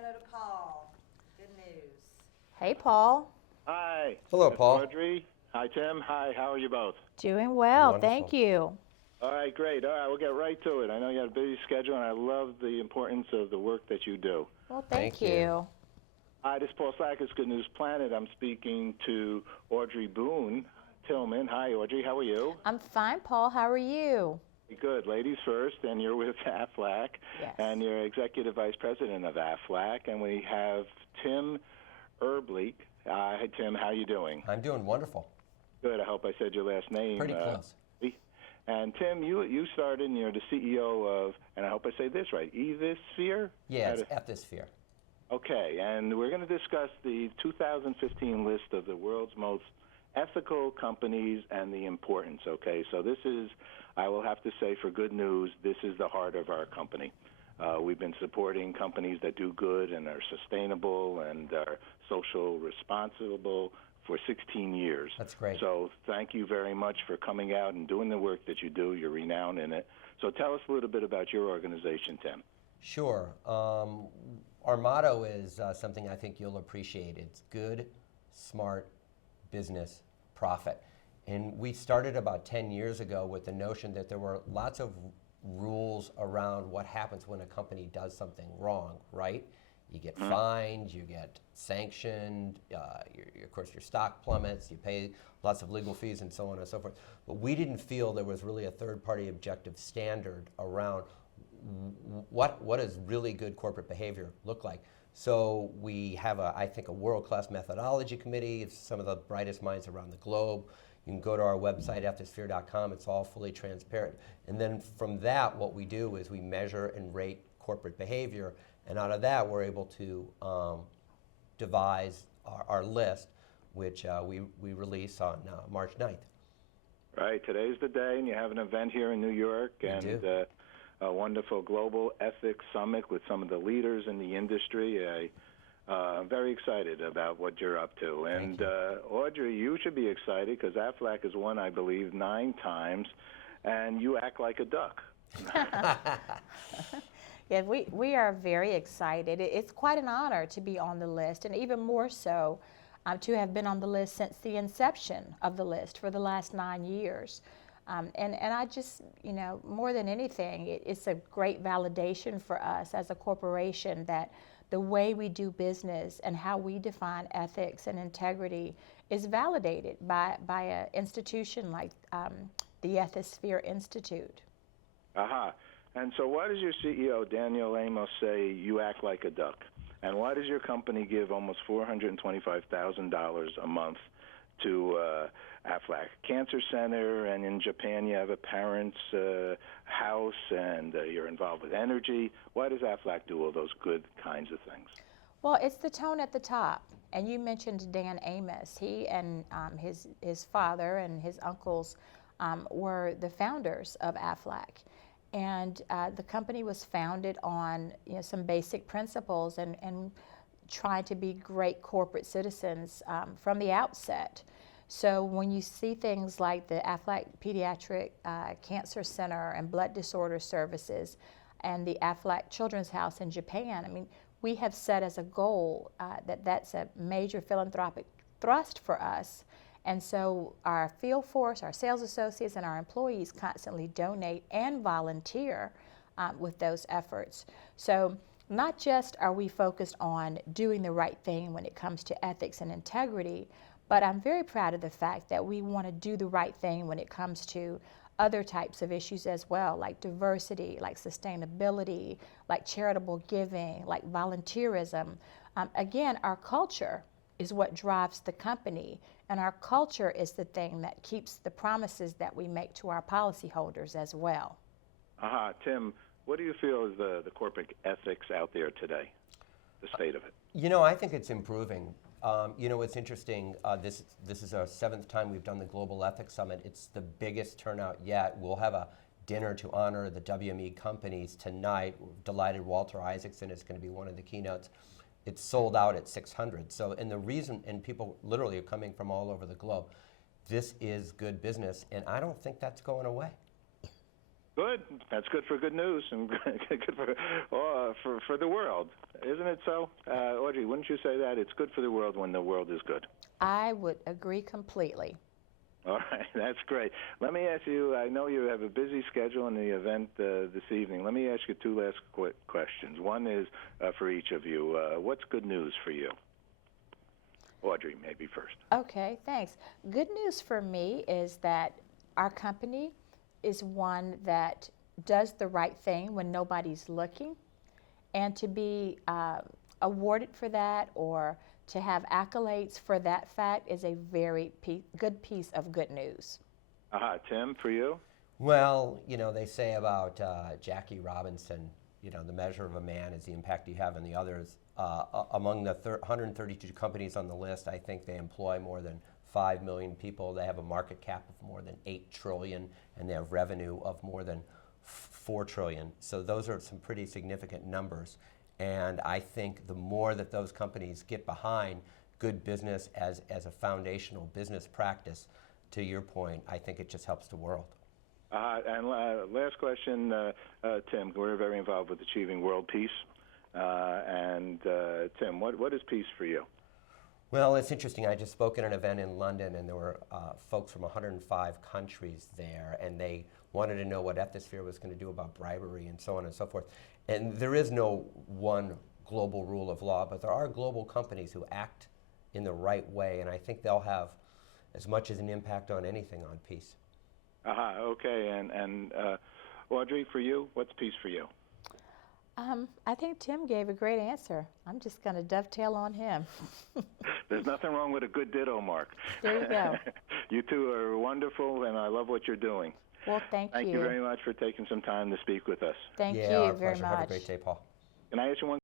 hello to Paul. Good news. Hey, Paul. Hi. Hello, Miss Paul. Audrey. Hi, Tim. Hi, how are you both? Doing well, Wonderful. thank you. All right, great. All right, we'll get right to it. I know you have a busy schedule, and I love the importance of the work that you do. Well, thank Thank you. you. Hi, this is Paul Slackus, Good News Planet. I'm speaking to Audrey Boone Tillman. Hi, Audrey. How are you? I'm fine, Paul. How are you? Good. Ladies first, and you're with AFLAC, Yes. and you're Executive Vice President of AFLAC, and we have Tim Erbleek. Hi, Tim. How you doing? I'm doing wonderful. Good. I hope I said your last name. Pretty close. And Tim, you started, and you're the CEO of, and I hope I say this right, Evisphere? Yeah, it's Ethisphere. Okay, and we're going to discuss the 2015 list of the world's most ethical companies and the importance, okay? So this is, I will have to say for good news, this is the heart of our company. We've been supporting companies that do good and are sustainable and are social responsible for 16 years. That's great. So thank you very much for coming out and doing the work that you do. You're renowned in it. So tell us a little bit about your organization, Tim. Sure. Our motto is something I think you'll appreciate. It's good, smart, business, profit. And we started about 10 years ago with the notion that there were lots of rules around what happens when a company does something wrong, right? You get fined, you get sanctioned, of course your stock plummets, you pay lots of legal fees and so on and so forth. But we didn't feel there was really a third-party objective standard around what does really good corporate behavior look like. So we have, I think, a world-class methodology committee. It's some of the brightest minds around the globe. You can go to our website, ethisphere.com. It's all fully transparent. And then from that, what we do is we measure and rate corporate behavior. And out of that, we're able to devise our list, which we release on March 9th. Right, today's the day, and you have an event here in New York, and a wonderful global ethics summit with some of the leaders in the industry. I'm very excited about what you're up to. And Audrey, you should be excited because AFLAC has won, I believe, 9 times, and you act like a duck. Yeah, we are very excited. It's quite an honor to be on the list, and even more so to have been on the list since the inception of the list for the last 9 years. And I just, more than anything, it's a great validation for us as a corporation that the way we do business and how we define ethics and integrity is validated by an institution like the Ethisphere Institute. Aha. And so why does your CEO, Daniel Amos, say you act like a duck? And why does your company give almost $425,000 a month to AFLAC Cancer Center, and in Japan you have a parents' house, and you're involved with energy? Why does AFLAC do all those good kinds of things? Well, it's the tone at the top. And you mentioned Dan Amos. He and his father and his uncles were the founders of AFLAC. And the company was founded on some basic principles and trying to be great corporate citizens from the outset. So when you see things like the AFLAC Pediatric Cancer Center and Blood Disorder Services and the AFLAC Children's House in Japan, I mean, we have set as a goal that that's a major philanthropic thrust for us. And so our field force, our sales associates, and our employees constantly donate and volunteer with those efforts. So not just are we focused on doing the right thing when it comes to ethics and integrity, but I'm very proud of the fact that we want to do the right thing when it comes to other types of issues as well, like diversity, like sustainability, like charitable giving, like volunteerism. Again, our culture is what drives the company, and our culture is the thing that keeps the promises that we make to our policyholders as well. Aha. Tim, what do you feel is the corporate ethics out there today, the state of it? I think it's improving. It's interesting. This is our 7th time we've done the Global Ethics Summit. It's the biggest turnout yet. We'll have a dinner to honor the WME companies tonight. We're delighted Walter Isaacson is going to be one of the keynotes. It's sold out at 600. So, and the reason, and people literally are coming from all over the globe, this is good business, and I don't think that's going away. Good. That's good for good news and good for the world, isn't it so? Audrey, wouldn't you say that? It's good for the world when the world is good. I would agree completely. All right, that's great. Let me ask you, I know you have a busy schedule in the event this evening. Let me ask you two last quick questions. One is for each of you. What's good news for you? Audrey, maybe first. Okay, thanks. Good news for me is that our company is one that does the right thing when nobody's looking, and to be awarded for that or to have accolades for that fact is a very good piece of good news. Tim, for you? Well, you know, they say about Jackie Robinson, you know, the measure of a man is the impact you have on the others. Among the 132 companies on the list, I think they employ more than 5 million people. They have a market cap of more than 8 trillion, and they have revenue of more than 4 trillion. So those are some pretty significant numbers. And I think the more that those companies get behind good business as a foundational business practice, to your point, I think it just helps the world. And last question, Tim, we're very involved with achieving world peace. Tim, what is peace for you? Well, it's interesting. I just spoke at an event in London, and there were folks from 105 countries there, and they wanted to know what Ethisphere was going to do about bribery and so on and so forth. And there is no one global rule of law, but there are global companies who act in the right way, and I think they'll have as much as an impact on anything on peace. Okay. And Audrey, for you, what's peace for you? I think Tim gave a great answer. I'm just going to dovetail on him. There's nothing wrong with a good ditto, Mark. There you go. You two are wonderful, and I love what you're doing. Well, thank you. Thank you very much for taking some time to speak with us. Thank Yeah, you our very pleasure. much. Have a great day, Paul. Can I ask you one